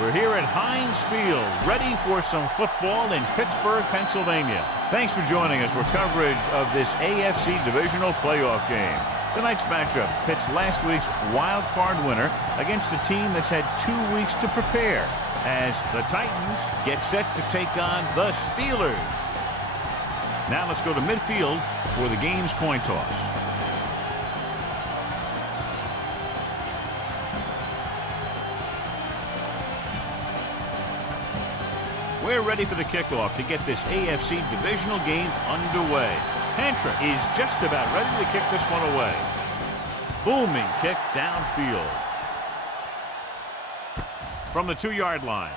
We're here at Heinz Field, ready for some football in Pittsburgh, Pennsylvania. Thanks for joining us for coverage of this AFC Divisional Playoff game. Tonight's matchup pits last week's wild card winner against a team that's had 2 weeks to prepare as the Titans get set to take on the Steelers. Now let's go to midfield for the game's coin toss. We're ready for the kickoff to get this AFC divisional game underway. Pantra is just about ready to kick this one away. Booming kick downfield. From the 2-yard line.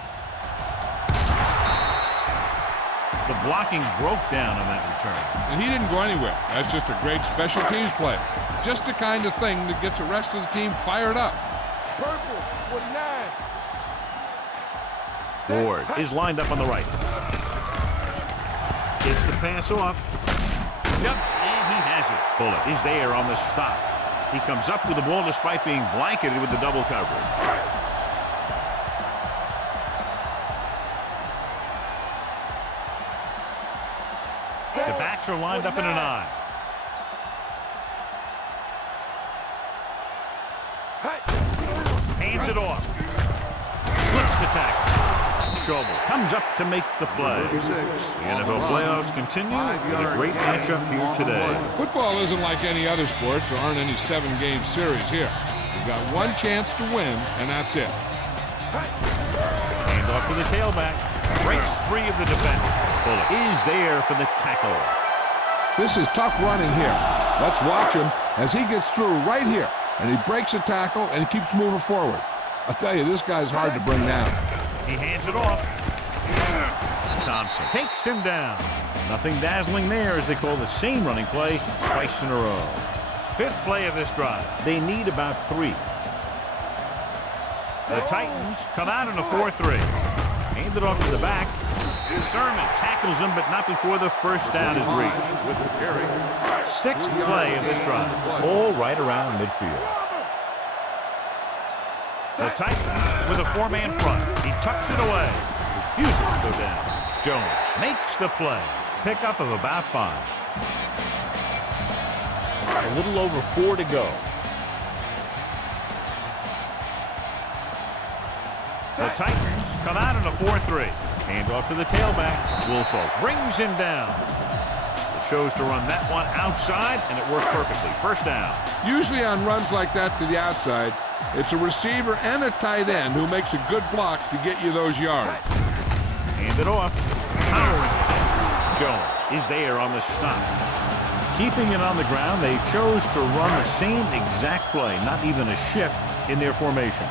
The blocking broke down on that return. And he didn't go anywhere. That's just a great special teams play. Just the kind of thing that gets the rest of the team fired up. Purple, 49. Ward is lined up on the right. Gets the pass off. Jumps, and he has it. Bullock is there on the stop. He comes up with the ball despite being blanketed with the double coverage. The backs are lined up in an eye. Hands it off. Slips the tackle. Schobel comes up to make the play. The NFL playoffs continue with a great matchup here today. Football isn't like any other sport. There aren't any 7-game series here. You've got one chance to win, and that's it. Hand off to the tailback. Breaks free of the defender. Bullock is there for the tackle. This is tough running here. Let's watch him as he gets through right here. And he breaks a tackle, and he keeps moving forward. I'll tell you, this guy's hard to bring down. He hands it off. Thompson takes him down. Nothing dazzling there as they call the same running play twice in a row. 5th play of this drive. They need about 3. The Titans come out in a 4-3. Hand it off to the back. Sermon tackles him, but not before the first down is reached with the carry. 6th play of this drive. All right around midfield. The Titans with a 4-man front. He tucks it away. Refuses to go down. Jones makes the play. Pickup of about 5. A little over 4 to go. The Titans come out in a 4-3. Hand off to the tailback. Woolfolk brings him down. It shows to run that one outside, and it worked perfectly. First down. Usually on runs like that to the outside, it's a receiver and a tight end who makes a good block to get you those yards. Hand it off. Powers it. Jones is there on the stop. Keeping it on the ground, they chose to run the same exact play, not even a shift in their formation.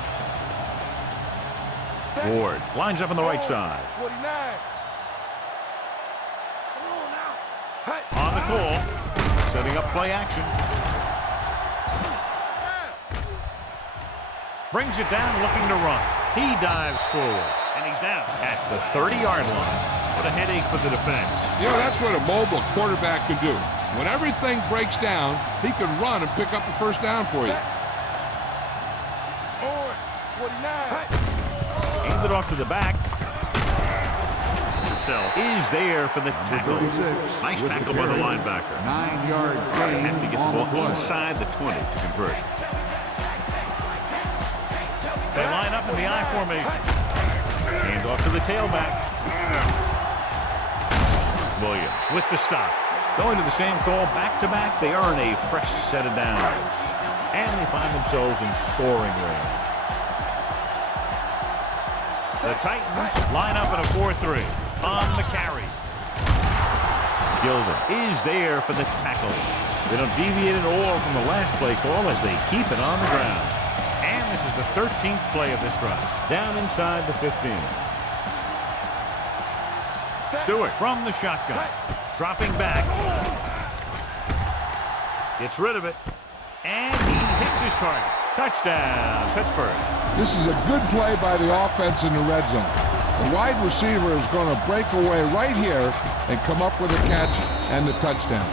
Ward lines up on the right side. 49. On the call, setting up play action. Brings it down, looking to run. He dives forward, and he's down at the 30-yard line. What a headache for the defense. You know, that's what a mobile quarterback can do. When everything breaks down, he can run and pick up the first down for you. 49. Hand it off to the back. Purcell is there for the tackle. Nice tackle by the linebacker. 9-yard gain. Have to get the ball inside the 20 to convert. They line up in the I formation. Hand off to the tailback. Williams with the stop. Going to the same call back-to-back, they earn a fresh set of downs. And they find themselves in scoring range. The Titans line up in a 4-3 on the carry. Gilden is there for the tackle. They don't deviate at all from the last play call as they keep it on the ground. And this is the 13th play of this drive. Down inside the 15. Stewart from the shotgun. Dropping back. Gets rid of it. And he hits his target. Touchdown, Pittsburgh. This is a good play by the offense in the red zone. The wide receiver is going to break away right here and come up with a catch and the touchdown.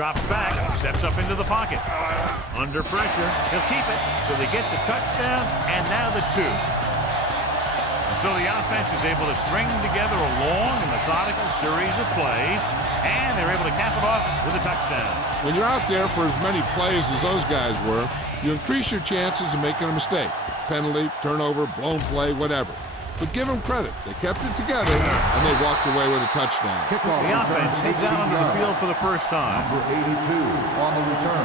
Drops back, steps up into the pocket. Under pressure, he'll keep it. So they get the touchdown, and now the 2. And so the offense is able to string together a long and methodical series of plays, and they're able to cap it off with a touchdown. When you're out there for as many plays as those guys were, you increase your chances of making a mistake. Penalty, turnover, blown play, whatever. But give them credit. They kept it together, and they walked away with a touchdown. The offense heads out onto the field for the first time. Number 82 on the return.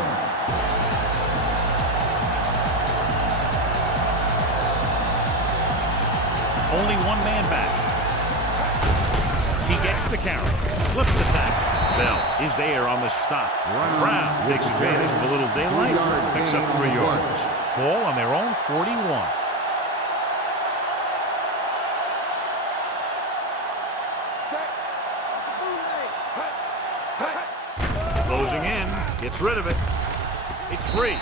Only one man back. He gets the carry, slips the tackle. Bell is there on the stop. Brown takes advantage of a little daylight, picks up 3 yards. Ball on their own 41. Closing in, gets rid of it. It's free.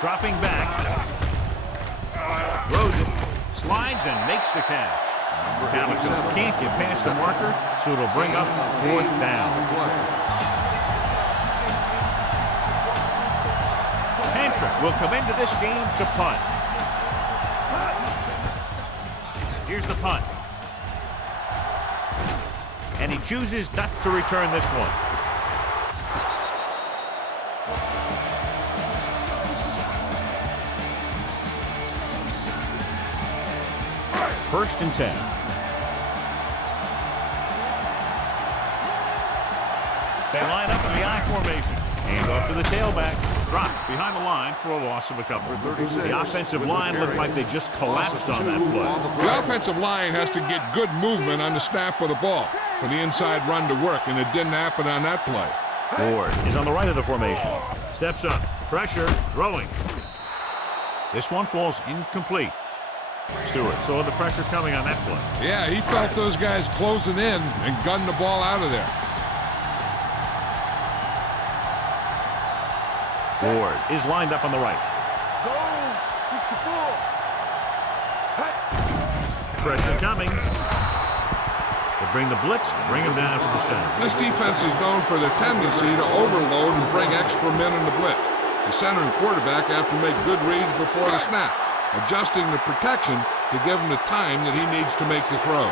Dropping back. Throws it. Slides and makes the catch. Calico can't get past the marker, so it'll bring up 4th down. Will come into this game to punt. Here's the punt. And he chooses not to return this one. First and 10. They line up in the I formation. Hand off to the tailback. Dropped behind the line for a loss of a couple. The offensive line looked like they just collapsed on that play. The offensive line has to get good movement on the snap of the ball for the inside run to work, and it didn't happen on that play. Ford is on the right of the formation. Steps up. Pressure. Throwing. This one falls incomplete. Stewart saw the pressure coming on that play. Yeah, he felt those guys closing in and gunned the ball out of there. Ford is lined up on the right. Go, 64. Pressure coming. They bring the blitz, bring him down to the center. This defense is known for their tendency to overload and bring extra men in the blitz. The center and quarterback have to make good reads before the snap, adjusting the protection to give him the time that he needs to make the throw.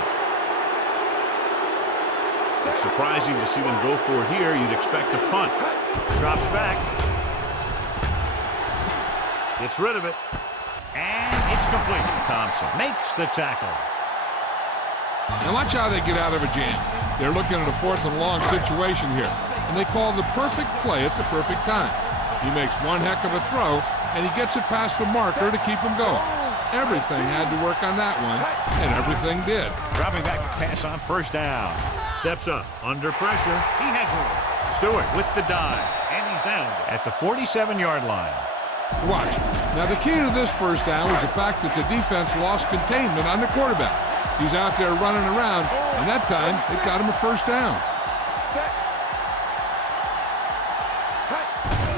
It's surprising to see them go for it here. You'd expect a punt. Drops back. Gets rid of it. And it's complete. Thompson makes the tackle. Now watch how they get out of a jam. They're looking at a 4th and long situation here, and they call the perfect play at the perfect time. He makes one heck of a throw, and he gets it past the marker to keep him going. Everything had to work on that one, and everything did. Dropping back to pass on first down. Steps up. Under pressure. He has room. Stewart with the dive, and he's down at the 47-yard line. Watch. Now the key to this first down was the fact that the defense lost containment on the quarterback. He's out there running around, and that time it got him a first down.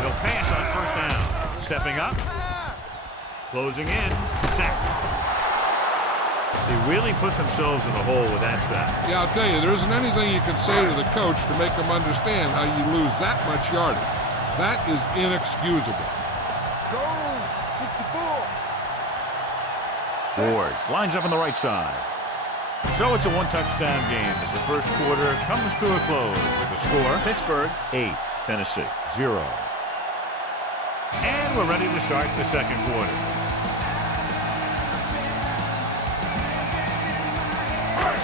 He'll pass on first down. Stepping up. Closing in. Sack. They really put themselves in a hole with that sack. Yeah, I'll tell you, there isn't anything you can say to the coach to make them understand how you lose that much yardage. That is inexcusable. Go, 64. Ford lines up on the right side. So it's a one-touchdown game as the first quarter comes to a close with the score, Pittsburgh 8, Tennessee 0. And we're ready to start the second quarter.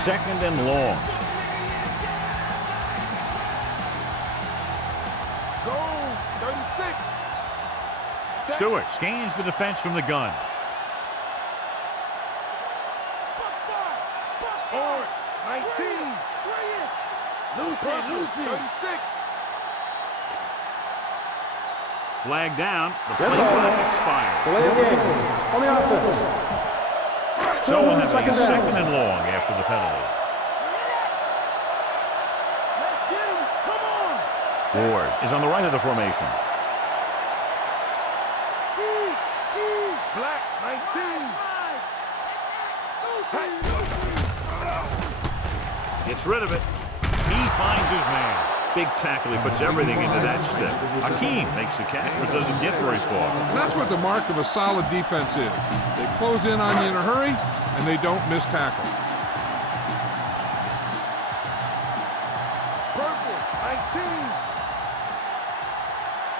Second and long. Go, 36. Stewart scans the defense from the gun. Orange, 19. Lucy, 36. Flag down. The play clock expired. Delay of game on the offense. So we'll have a second and long after the penalty. Ward is on the right of the formation. Black, 19. Gets rid of it. He finds his man. Big tackle. He puts everything into that step. Hakeem makes the catch but doesn't get very far. And that's what the mark of a solid defense is. They close in on you in a hurry, and they don't miss tackle. Purple, 19.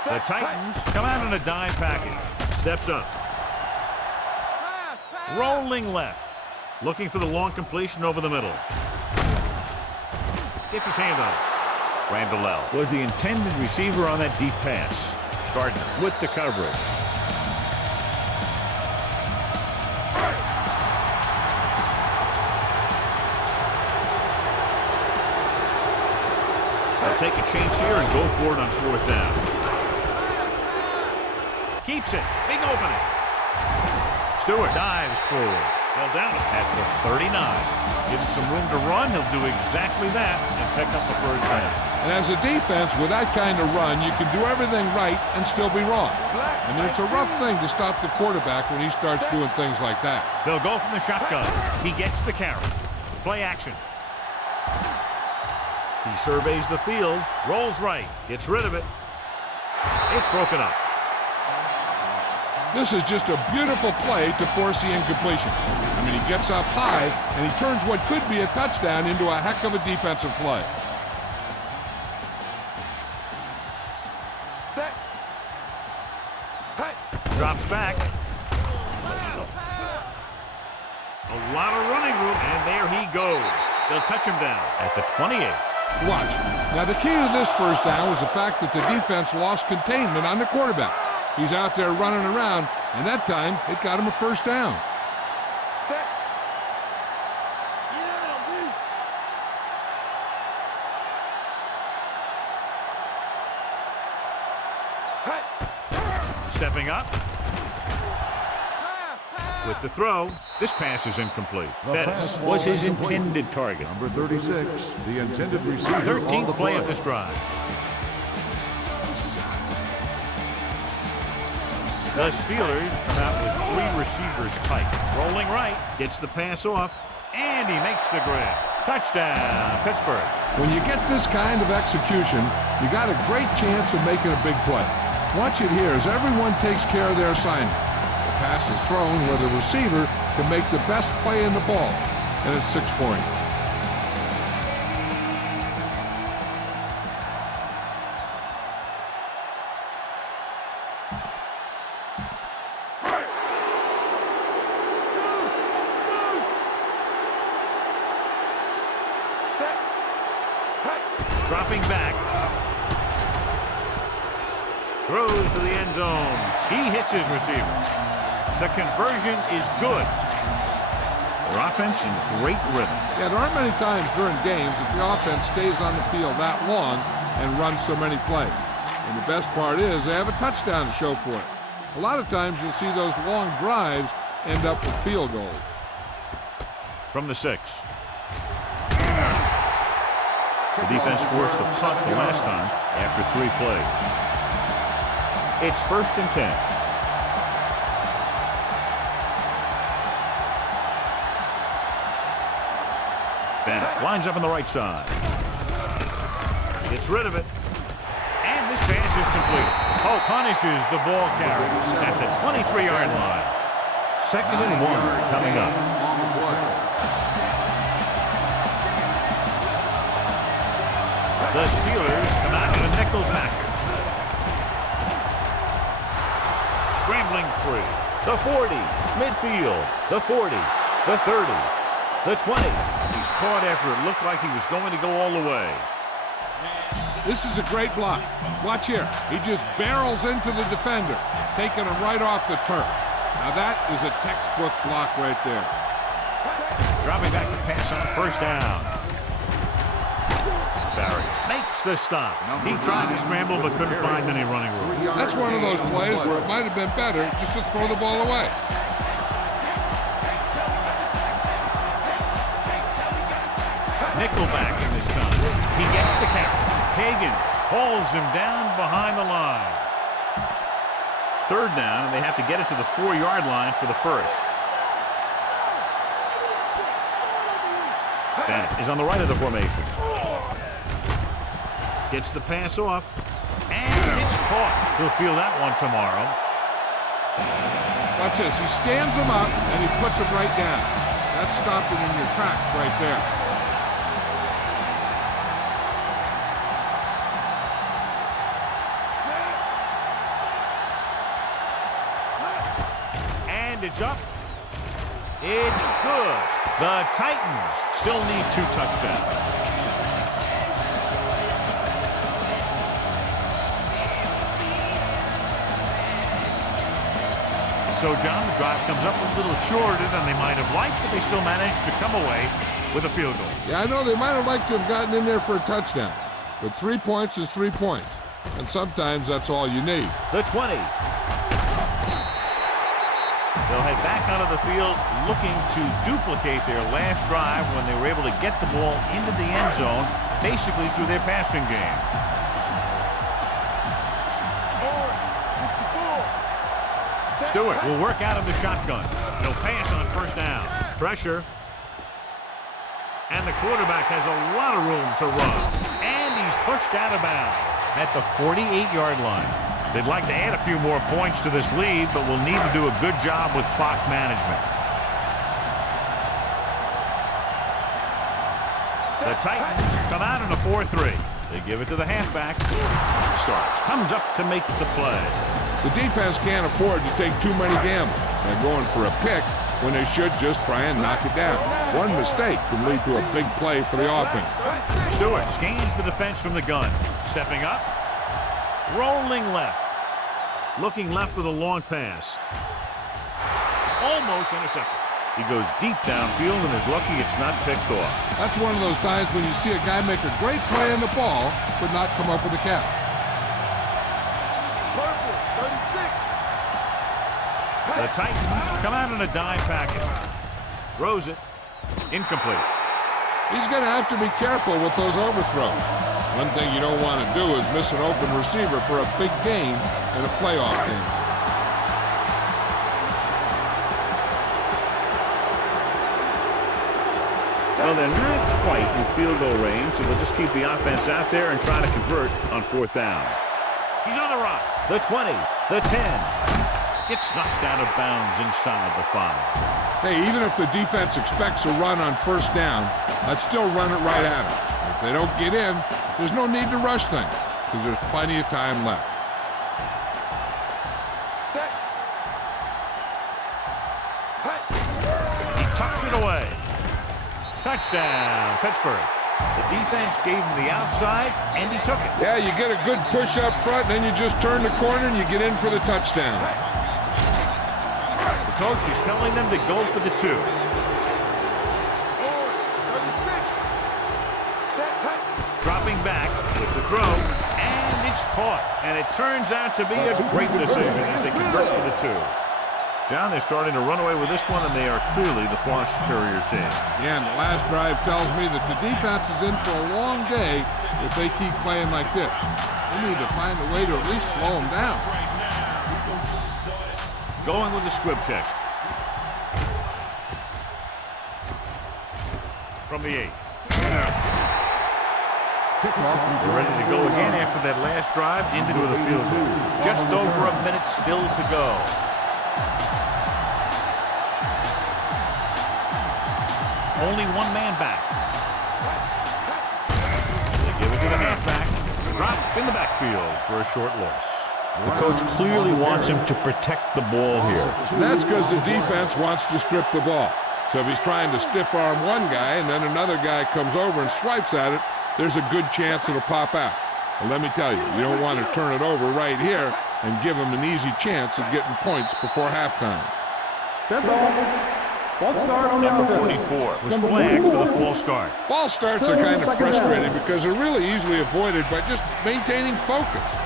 The Titans come out in a dime package. Steps up. Rolling left. Looking for the long completion over the middle. Gets his hand on it. Randall was the intended receiver on that deep pass. Gardner with the coverage. They'll take a chance here and go for it on 4th down. Keeps it. Big opening. Stewart dives forward. Held down at the 39. Give him some room to run. He'll do exactly that and pick up the 1st down. And as a defense, with that kind of run, you can do everything right and still be wrong. I mean, it's a rough thing to stop the quarterback when he starts doing things like that. They'll go from the shotgun. He gets the carry. Play action. He surveys the field, rolls right, gets rid of it. It's broken up. This is just a beautiful play to force the incompletion. I mean, he gets up high, and he turns what could be a touchdown into a heck of a defensive play. Set. Hey. Drops back. A lot of running room, and there he goes. They'll touch him down at the 28. Watch. Now, the key to this 1st down was the fact that the defense lost containment on the quarterback. He's out there running around, and that time it got him a 1st down. Set. Hey. Stepping up. With the throw, this pass is incomplete. Bettis was his intended target. Number 36, the intended receiver. 13th play of this drive. The Steelers come out with 3 receivers tight. Rolling right, gets the pass off, and he makes the grab. Touchdown, Pittsburgh. When you get this kind of execution, you got a great chance of making a big play. Watch it here as everyone takes care of their assignment. The pass is thrown where the receiver can make the best play in the ball, and it's 6 points. Dropping back. Throws to the end zone. He hits his receiver. The conversion is good. Their offense in great rhythm. Yeah, there aren't many times during games that the offense stays on the field that long and runs so many plays. And the best part is they have a touchdown to show for it. A lot of times you'll see those long drives end up with field goals. From the 6. The defense forced a punt the last time after 3 plays. It's 1st and 10. Bennett lines up on the right side. Gets rid of it. And this pass is complete. Poe punishes the ball carriers at the 23-yard line. 2nd and 1 coming up. The Steelers come out in a nickel package. Scrambling free. The 40. Midfield. The 40. The 30. The 20. He's caught after it looked like he was going to go all the way. This is a great block. Watch here. He just barrels into the defender, taking him right off the turf. Now that is a textbook block right there. Dropping back to pass on 1st down. Barry makes the stop. He tried to scramble but couldn't find any running room. That's one of those plays where it might have been better just to throw the ball away. Nickelback in this time. He gets the carry. Higgins Holds him down behind the line. Third down, and they have to get it to the 4-yard line for the first. Bennett is on the right of the formation. Gets the pass off, and it's caught. He'll feel that one tomorrow. Watch this. He stands him up, and he puts him right down. That's stopping in your tracks right there. And it's up. It's good. The Titans still need 2 touchdowns. So, John, the drive comes up a little shorter than they might have liked, but they still managed to come away with a field goal. Yeah, I know they might have liked to have gotten in there for a touchdown, but 3 points is 3 points, and sometimes that's all you need. The 20. They'll head back onto the field looking to duplicate their last drive when they were able to get the ball into the end zone, basically through their passing game. Stewart will work out of the shotgun. He'll pass on first down. Pressure. And the quarterback has a lot of room to run. And he's pushed out of bounds at the 48-yard line. They'd like to add a few more points to this lead, but will need to do a good job with clock management. The Titans come out in a 4-3. They give it to the halfback. Starks. Comes up to make the play. The defense can't afford to take too many gambles. They're going for a pick when they should just try and knock it down. One mistake can lead to a big play for the offense. Stewart scans the defense from the gun. Stepping up. Rolling left. Looking left with a long pass. Almost intercepted. He goes deep downfield and is lucky it's not picked off. That's one of those times when you see a guy make a great play on the ball but not come up with a catch. The Titans come out in a dime package. Throws it. Incomplete. He's going to have to be careful with those overthrows. One thing you don't want to do is miss an open receiver for a big gain in a playoff game. Well, they're not quite in field goal range, so they'll just keep the offense out there and try to convert on 4th down. He's on the run. The 20, the 10. Gets knocked out of bounds inside the 5. Hey, even if the defense expects a run on 1st down, I'd still run it right at them. If they don't get in, there's no need to rush things because there's plenty of time left. He tucks it away. Touchdown, Pittsburgh. The defense gave him the outside, and he took it. Yeah, you get a good push up front, then you just turn the corner and you get in for the touchdown. The coach is telling them to go for the 2. Dropping back with the throw, and it's caught. And it turns out to be a great decision as they convert for the 2. John, they're starting to run away with this one, and they are clearly the far superior team. Yeah, and the last drive tells me that the defense is in for a long day if they keep playing like this. They need to find a way to at least slow them down. Going with the squib kick. From the 8. They're ready to go again after that last drive into the field goal. Just over a minute still to go. Only one man back. They give it to the halfback. Drop in the backfield for a short loss. The coach clearly wants him to protect the ball here. That's because the defense wants to strip the ball. So if he's trying to stiff arm one guy and then another guy comes over and swipes at it, there's a good chance it'll pop out. And let me tell you, you don't want to turn it over right here and give him an easy chance of getting points before halftime. Dead ball. False start on the Number offense. 44 was flagged for the false start. False starts are kind of frustrating because they're really easily avoided by just maintaining focus.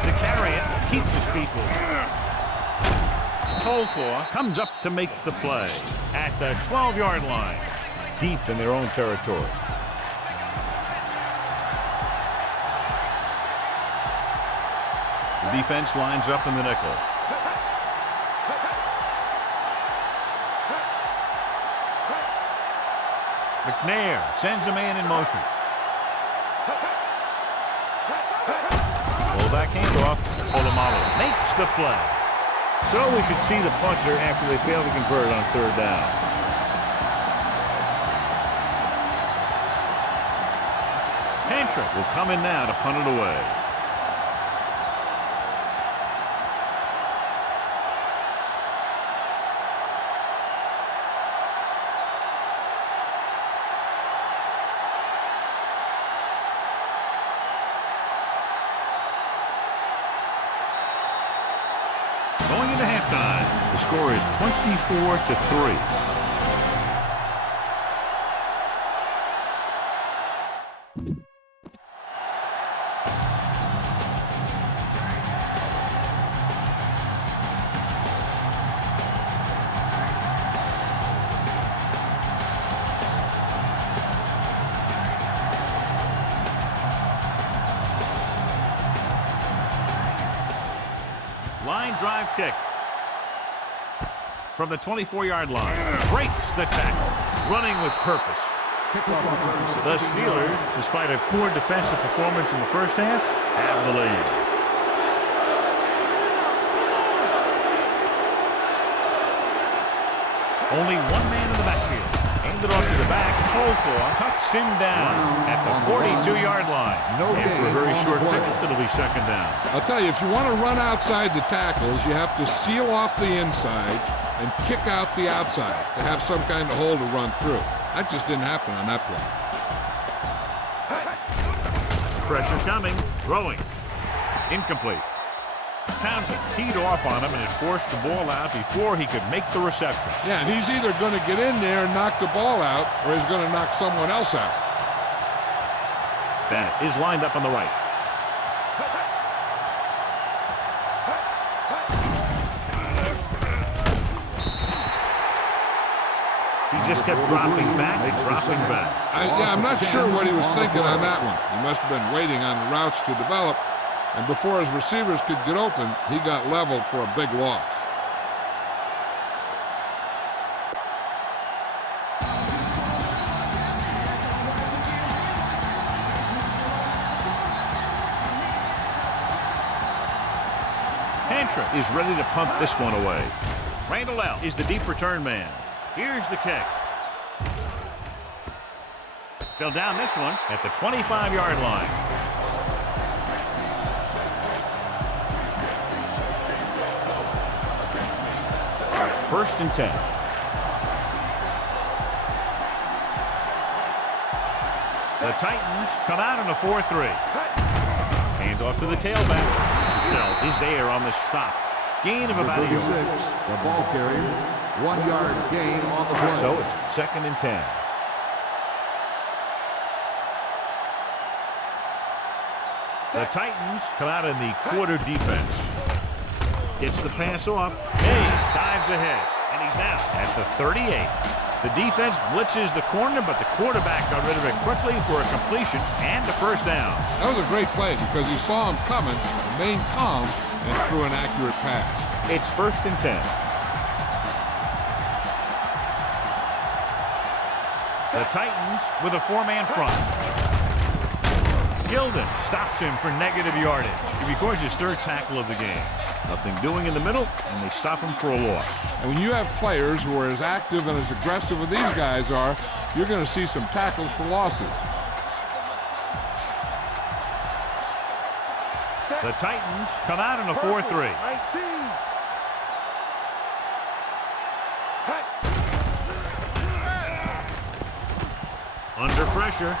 To carry it, keeps his feet moving. Coldclaw comes up to make the play at the 12-yard line. deep in their own territory. The defense lines up in the nickel. McNair sends a man in motion. Fullback handoff. Polamalu makes the play. So we should see the punter after they fail to convert on third down. Pantrick will come in now to punt it away. Going into halftime, the score is 24-3. Line drive kick from the 24-yard line. Breaks the tackle. Running with purpose. The Steelers, despite a poor defensive performance in the first half, have the lead. Only one man in the backfield. Handed off to the back. Coldclaw cuts him down at the 42-yard line. After a very short pickup, it'll be second down. I'll tell you, if you want to run outside the tackles, you have to seal off the inside and kick out the outside to have some kind of hole to run through. That just didn't happen on that play. Pressure coming. Throwing. Incomplete. Townsend teed off on him and had forced the ball out before he could make the reception. Yeah, and he's either going to get in there and knock the ball out, or he's going to knock someone else out. Bennett is lined up on the right. He just kept dropping back and dropping back. I'm not sure what he was thinking on that one. He must have been waiting on the routes to develop. And before his receivers could get open, he got leveled for a big loss. Pantrick is ready to punt this one away. Randall L. is the deep return man. Here's the kick. Fell down this one at the 25-yard line. First and 10. The Titans come out in a 4-3. Hand off to the tailback. Michelle is there on the stop. Gain of about a yard. The ball carrier, 1 yard gain on the play. So it's second and 10. The Titans come out in the quarter defense. Gets the pass off. Hey, dives ahead. And he's now at the 38. The defense blitzes the corner, but the quarterback got rid of it quickly for a completion and a first down. That was a great play because he saw him coming, remained calm, and threw an accurate pass. It's first and 10. The Titans with a four-man front. Gilden stops him for negative yardage. He records his third tackle of the game. Nothing doing in the middle, and they stop him for a loss. And when you have players who are as active and as aggressive as these guys are, you're going to see some tackles for losses. The Titans come out in a 4-3. Under pressure.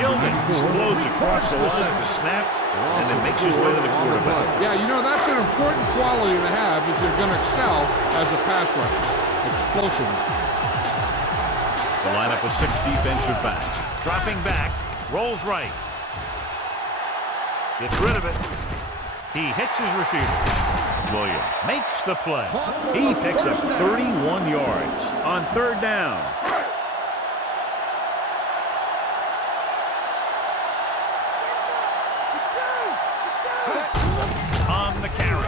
Gilden explodes across the line at the snap and then makes his way to the quarterback. Yeah, you know, that's an important quality to have if you're going to excel as a pass rusher. Explosiveness. The lineup of 6 defensive backs. Dropping back, rolls right. Gets rid of it. He hits his receiver. Williams makes the play. He picks up 31 yards on third down. On the carry,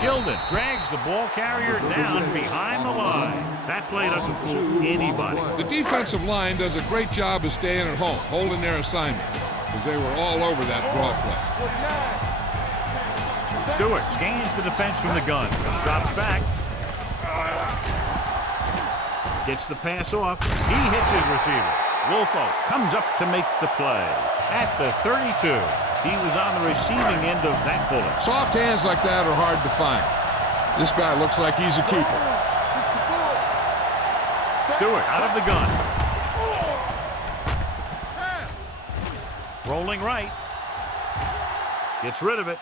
Gilden drags the ball carrier down behind the line. That play doesn't fool anybody. The defensive line does a great job of staying at home, holding their assignment, because they were all over that draw play. Stewart scans the defense from the gun, drops back, gets the pass off. He hits his receiver. Wolfo comes up to make the play at the 32. He was on the receiving end of that bullet. Soft hands like that are hard to find. This guy looks like he's a keeper. Stewart out of the gun. Rolling right. Gets rid of it.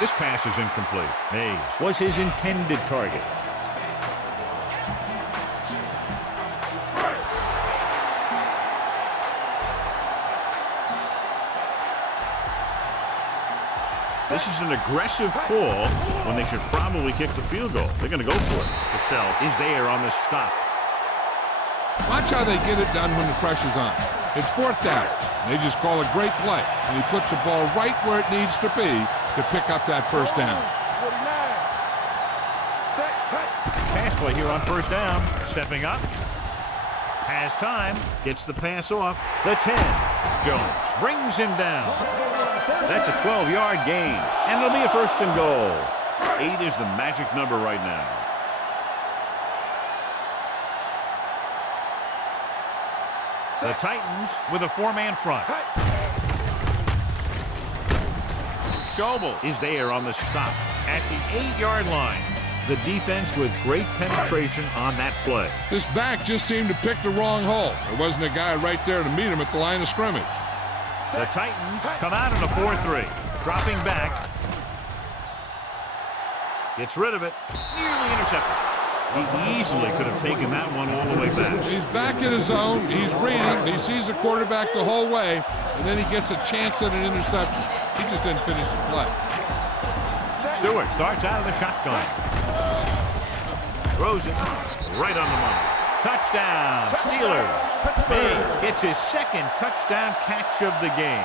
This pass is incomplete. Mays was his intended target. This is an aggressive call when they should probably kick the field goal. They're going to go for it. Cassell is there on the stop. Watch how they get it done when the pressure's on. It's fourth down. They just call a great play, and he puts the ball right where it needs to be to pick up that first down. Pass play here on first down. Stepping up. Has time. Gets the pass off. The 10. Jones brings him down. That's a 12-yard gain, and it'll be a first and goal. 8 is the magic number right now. The Titans with a 4-man front. Schobel is there on the stop at the 8-yard line. The defense with great penetration on that play. This back just seemed to pick the wrong hole. There wasn't a guy right there to meet him at the line of scrimmage. The Titans come out in a 4-3. Dropping back. Gets rid of it. Nearly intercepted. He easily could have taken that one all the way back. He's back in his zone. He's reading. He sees the quarterback the whole way, and then he gets a chance at an interception. He just didn't finish the play. Stewart starts out of the shotgun. Throws it right on the money. Touchdown, Steelers. Mays gets his second touchdown catch of the game.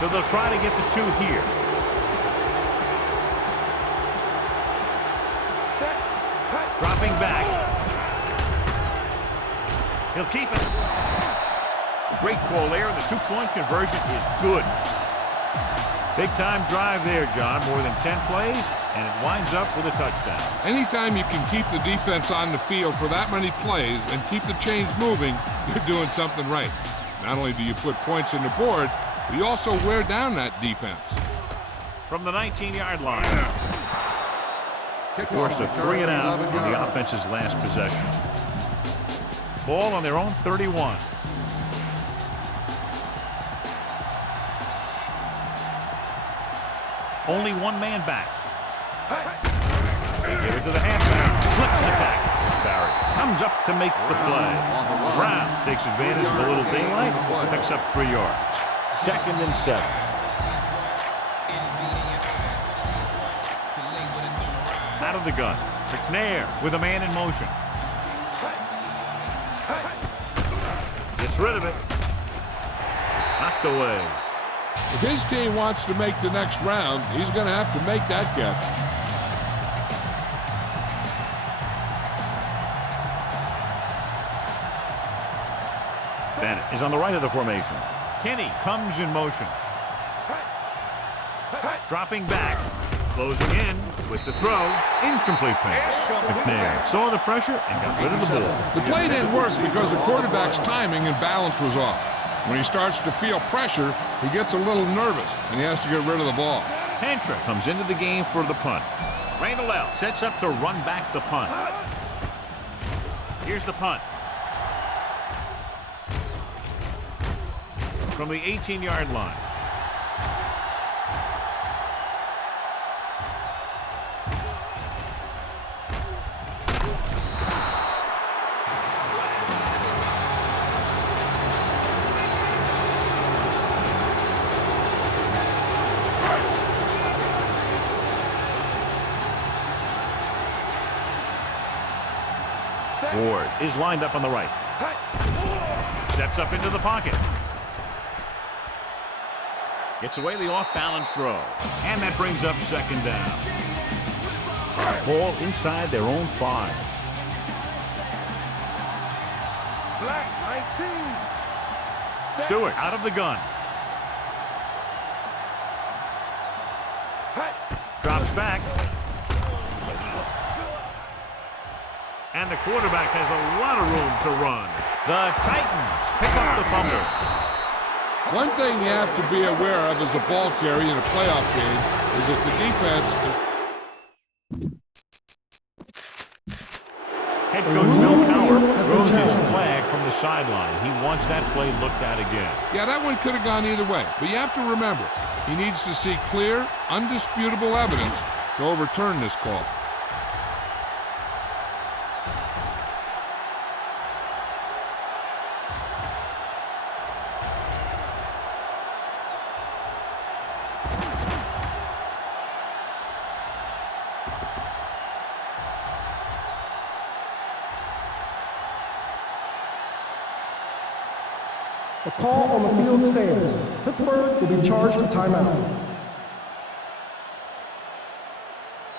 So they'll try to get the 2 here. Dropping back. He'll keep it. Great call there. The 2-point conversion is good. Big-time drive there, John. More than 10 plays, and it winds up with a touchdown. Anytime you can keep the defense on the field for that many plays and keep the chains moving, you're doing something right. Not only do you put points on the board, but you also wear down that defense. From the 19-yard line. Forced a 3 and out on the offense's last possession. Ball on their own 31. Only one man back. They give it to the halfback. Slips the tackle. Barry comes up to make the play. Brown takes advantage of a little daylight. Picks up 3 yards. 2nd and 7. Out of the gun. McNair with a man in motion. Gets rid of it. Knocked away. If his team wants to make the next round, he's going to have to make that catch. Bennett is on the right of the formation. Kenny comes in motion. Dropping back. Closing in with the throw. Incomplete pass. McNair saw the pressure and got rid of the ball. The play didn't work because the quarterback's timing and balance was off. When he starts to feel pressure, he gets a little nervous, and he has to get rid of the ball. Tantra comes into the game for the punt. Randall L. sets up to run back the punt. Here's the punt. From the 18-yard line. Ward is lined up on the right. Steps up into the pocket. Gets away the off-balance throw. And that brings up second down. Ball inside their own 5. Black 19. Stewart out of the gun. Drops back. And the quarterback has a lot of room to run. The Titans pick up the fumble. One thing you have to be aware of as a ball carrier in a playoff game is that the defense Head coach Bill Cowher throws his flag from the sideline. He wants that play looked at again. Yeah, that one could have gone either way. But you have to remember, he needs to see clear, undisputable evidence to overturn this call. The call on the field stands. Pittsburgh will be charged a timeout.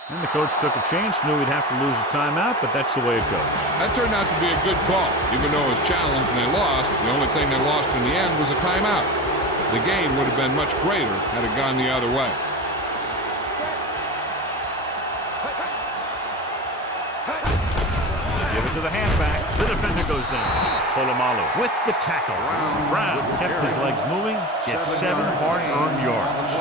And the coach took a chance, knew he'd have to lose a timeout, but that's the way it goes. That turned out to be a good call. Even though it was challenged and they lost, the only thing they lost in the end was a timeout. The gain would have been much greater had it gone the other way. Give it to the halfback. The defender goes down. Polamalu with the tackle. Brown kept his legs moving, gets 7 hard-earned yards.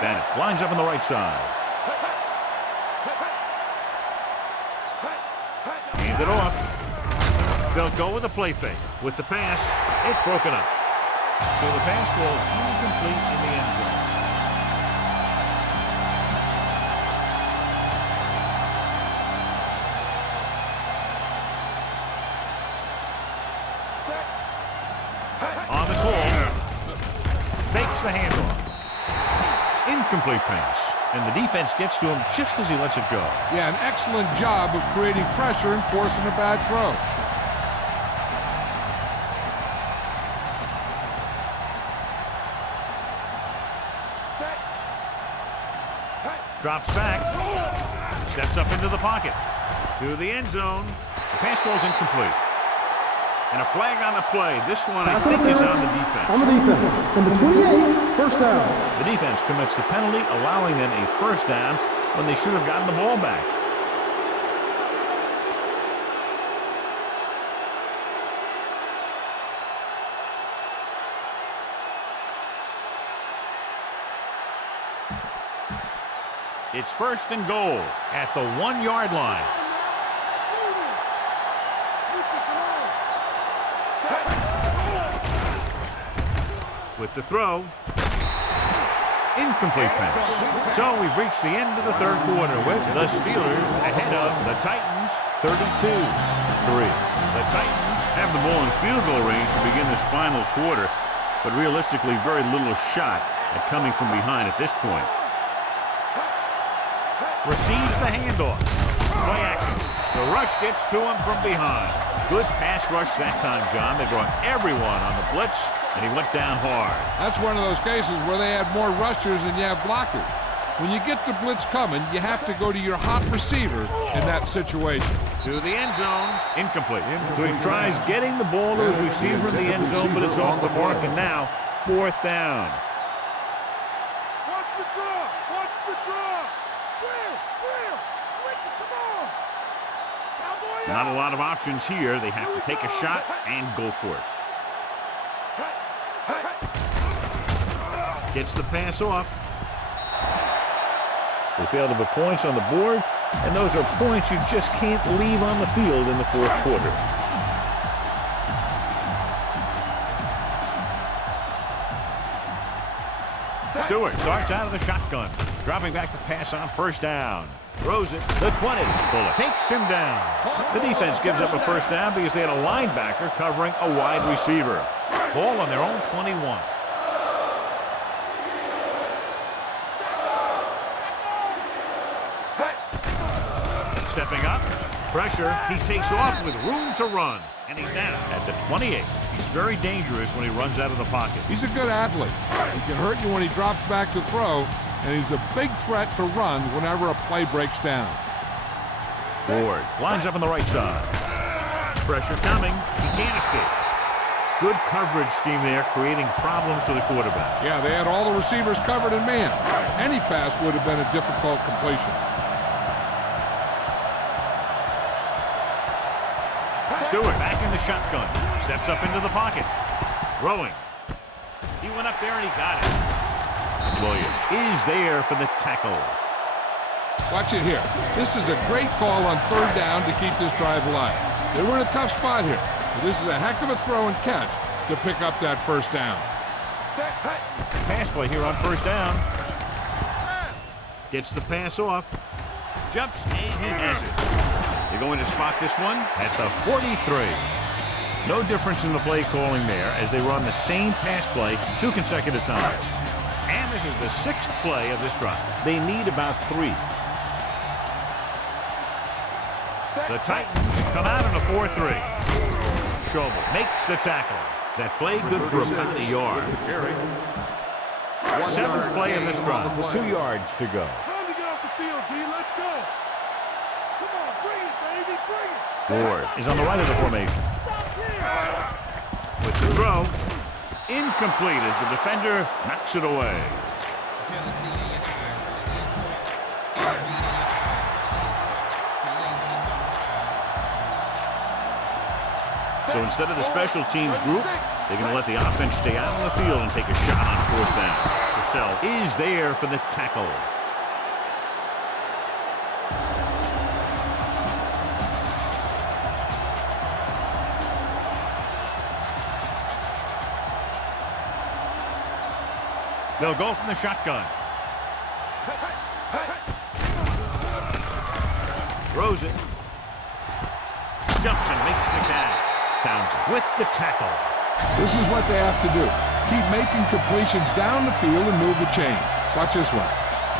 Bennett lines up on the right side. Hand it off. They'll go with a play fake. With the pass, it's broken up. So the pass falls incomplete in the end zone. On the call, fakes the handoff. Incomplete pass. And the defense gets to him just as he lets it go. Yeah, an excellent job of creating pressure and forcing a bad throw. Drops back. Steps up into the pocket. To the end zone. The pass falls incomplete. And a flag on the play. This one, I think, is on the defense. On the defense. Number 28, first down. The defense commits the penalty, allowing them a first down when they should have gotten the ball back. It's first and goal at the 1-yard line. With the throw, incomplete pass. So we've reached the end of the third quarter with the Steelers ahead of the Titans 32-3. The Titans have the ball in field goal range to begin this final quarter, but realistically very little shot at coming from behind at this point. Receives the handoff. Play action. The rush gets to him from behind. Good pass rush that time, John. They brought everyone on the blitz, and he went down hard. That's one of those cases where they had more rushers than you have blockers. When you get the blitz coming, you have to go to your hot receiver in that situation. To the end zone. Incomplete. So he tries getting the ball to his receiver in the end zone, but it's off the mark, and now 4th down. Watch the draw. Watch the draw. Clear. Switch it. Come on. Cowboy Not a lot of options here. They have to take a shot and go for it. Gets the pass off. They fail to put points on the board, and those are points you just can't leave on the field in the 4th quarter. Stewart starts out of the shotgun, dropping back the pass on first down. Throws it, the 20. Bullock takes him down. The defense gives up a first down because they had a linebacker covering a wide receiver. Ball on their own 21. Pressure, he takes off with room to run, and he's down at the 28. He's very dangerous when he runs out of the pocket. He's a good athlete. He can hurt you when he drops back to throw, and he's a big threat to run whenever a play breaks down. Ford lines up on the right side. Pressure coming. He can't escape. Good coverage scheme there, creating problems for the quarterback. Yeah, they had all the receivers covered in man. Any pass would have been a difficult completion. Stewart back in the shotgun. Steps up into the pocket. Throwing. He went up there and he got it. Williams is there for the tackle. Watch it here. This is a great call on third down to keep this drive alive. They were in a tough spot here, but this is a heck of a throw and catch to pick up that first down. Pass play here on first down. Gets the pass off. Jumps and he has it. They're going to spot this one at the 43. No difference in the play calling there as they run the same pass play 2 consecutive times. And this is the 6th play of this drive. They need about 3. The Titans come out in a 4-3. Schobel makes the tackle. That play good for about a yard. 7th play of this drive. 2 yards to go. Time to get off the field, D. Let's go. Come on, bring it, baby, bring it. Ford is on the right of the formation. With the throw, incomplete as the defender knocks it away. So instead of the special teams group, they're going to let the offense stay out on the field and take a shot on 4th down. Purcell is there for the tackle. They'll go from the shotgun. Throws it. Jumps and makes the catch. Townsend with the tackle. This is what they have to do. Keep making completions down the field and move the chain. Watch this one.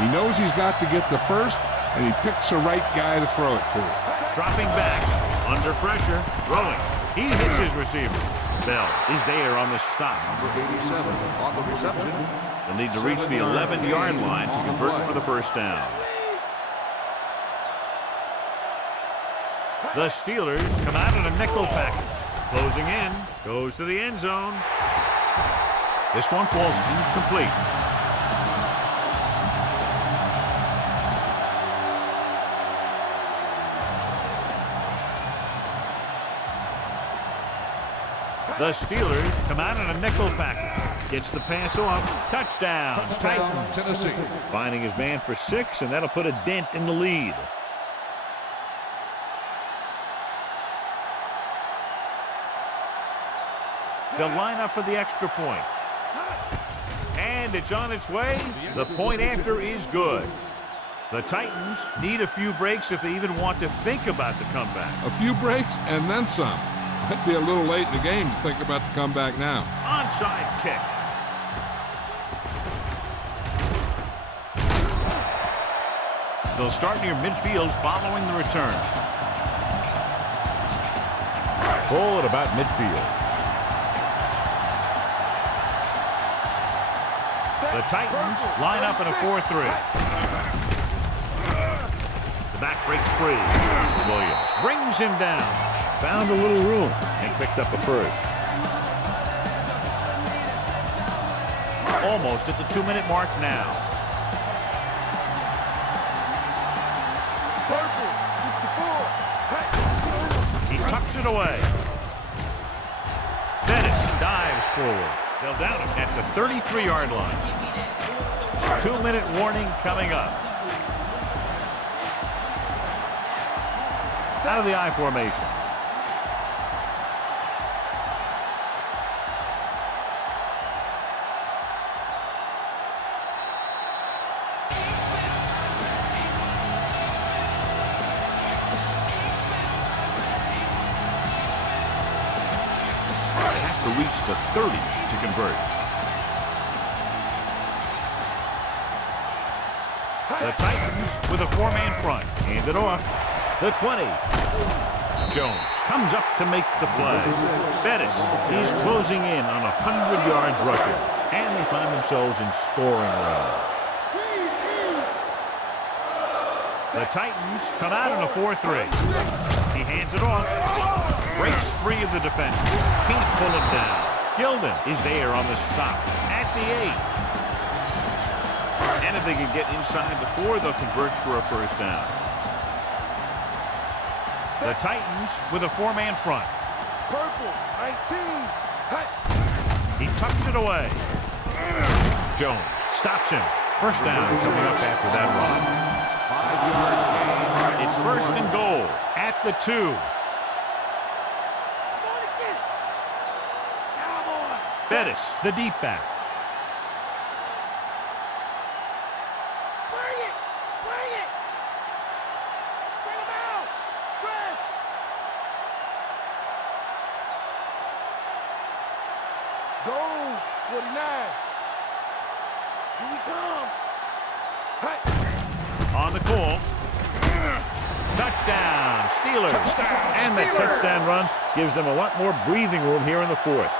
He knows he's got to get the first, and he picks the right guy to throw it to. Dropping back, under pressure, throwing. He hits his receiver. Bell is there on the stop. Number 87 on the reception. They'll need to reach the 11-yard line to convert for the first down. The Steelers come out in a nickel package. Closing in, goes to the end zone. This one falls incomplete. The Steelers come out in a nickel package. Gets the pass off. Touchdown, Titans. Tennessee. Finding his man for 6, and that'll put a dent in the lead. They'll line up for the extra point. And it's on its way. The point after is good. The Titans need a few breaks if they even want to think about the comeback. A few breaks and then some. Might be a little late in the game to think about the comeback now. Onside kick. They'll start near midfield following the return. Ball at about midfield. The Titans line up in a 4-3. The back breaks free. Williams brings him down. Found a little room and picked up a first. Almost at the 2-minute mark now. He tucks it away. Dennis dives forward. They'll down him at the 33-yard line. 2-minute warning coming up. Out of the I formation. They have to reach the 30 to convert. The Titans with a 4-man front. Hand it off. The 20. Jones comes up to make the play. Bettis, he's closing in on 100 yards rushing. And they find themselves in scoring range. The Titans come out in a 4-3. He hands it off. Breaks free of the defender. Can't pull him down. Gilden is there on the stop at the 8. And if they can get inside the 4, they'll convert for a first down. The Titans with a 4-man front. Purple, 19. Hey. He tucks it away. Jones stops him. First down coming up after that run. 5-yard gain. It's first and goal at the 2. Come on and get it. Cowboy. Bettis, the deep back. Bring it. Bring it. Bring him out. Rest. Go. 49. Here we come. Hey. On the call. Touchdown, Steelers. And the touchdown run gives them a lot more breathing room here in the 4th.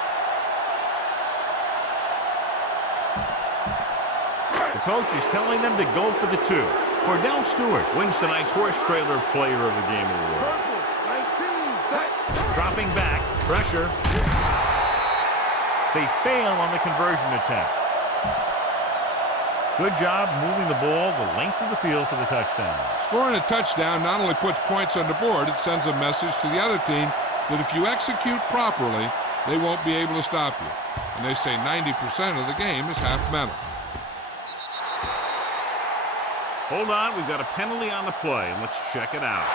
The coach is telling them to go for the 2. Kordell Stewart wins tonight's Horse Trailer Player of the Game award. Purple, 19. Set. Dropping back, pressure. They fail on the conversion attempt. Good job moving the ball the length of the field for the touchdown. Scoring a touchdown not only puts points on the board, it sends a message to the other team that if you execute properly, they won't be able to stop you. And they say 90% of the game is half mental. Hold on, we've got a penalty on the play, and let's check it out.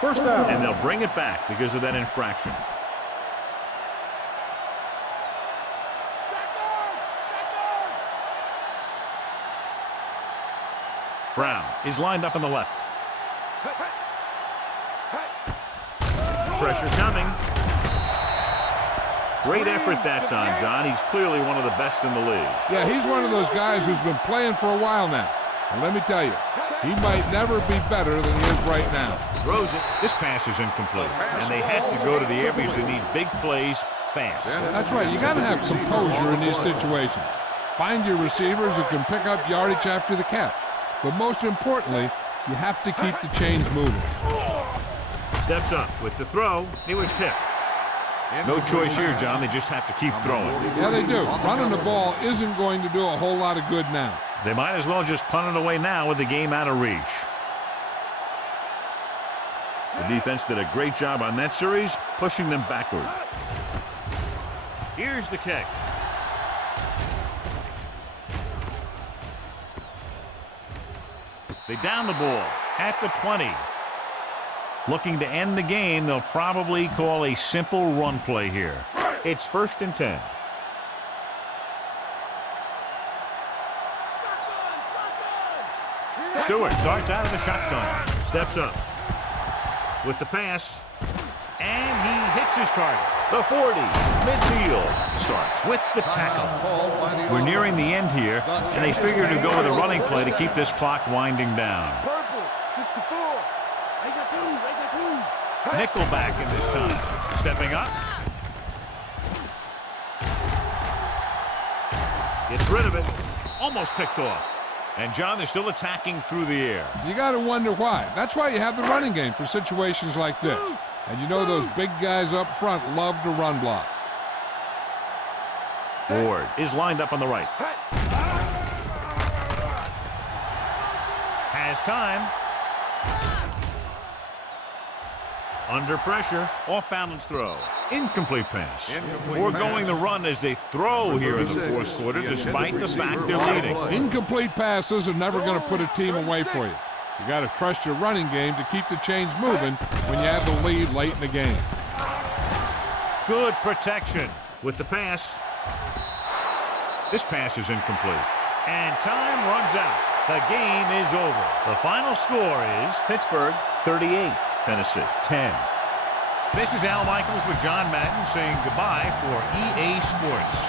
First down. And they'll bring it back because of that infraction. Brown is lined up on the left. Pressure coming. Great effort that time, John. He's clearly one of the best in the league. Yeah, he's one of those guys who's been playing for a while now. And let me tell you, he might never be better than he is right now. Throws it. This pass is incomplete. And they have to go to the air because they need big plays fast. That's right. You got to have composure in these situations. Find your receivers who can pick up yardage after the catch. But most importantly, you have to keep the chains moving. Steps up with the throw. He was tipped. No choice here, John. They just have to keep throwing. Yeah, they do. Running the ball isn't going to do a whole lot of good now. They might as well just punt it away now with the game out of reach. The defense did a great job on that series, pushing them backward. Here's the kick. They down the ball at the 20. Looking to end the game, they'll probably call a simple run play here. It's first and 10. Stewart starts out of the shotgun. Steps up with the pass. And he hits his target. The 40. Midfield starts with the tackle. We're nearing the end here, and they figure to go with a running play to keep this clock winding down. Purple, 64. They got two. Nickelback in this time. Stepping up. Gets rid of it. Almost picked off. And, John, they're still attacking through the air. You got to wonder why. That's why you have the running game for situations like this. And you know those big guys up front love to run block. Ford is lined up on the right. Has time. Under pressure. Off balance throw. Incomplete pass. Foregoing the run as they throw here in the 4th quarter despite the fact they're leading. Incomplete passes are never going to put a team away for you. You got to trust your running game to keep the chains moving when you have the lead late in the game. Good protection with the pass. This pass is incomplete. And time runs out. The game is over. The final score is Pittsburgh 38, Tennessee 10. This is Al Michaels with John Madden saying goodbye for EA Sports.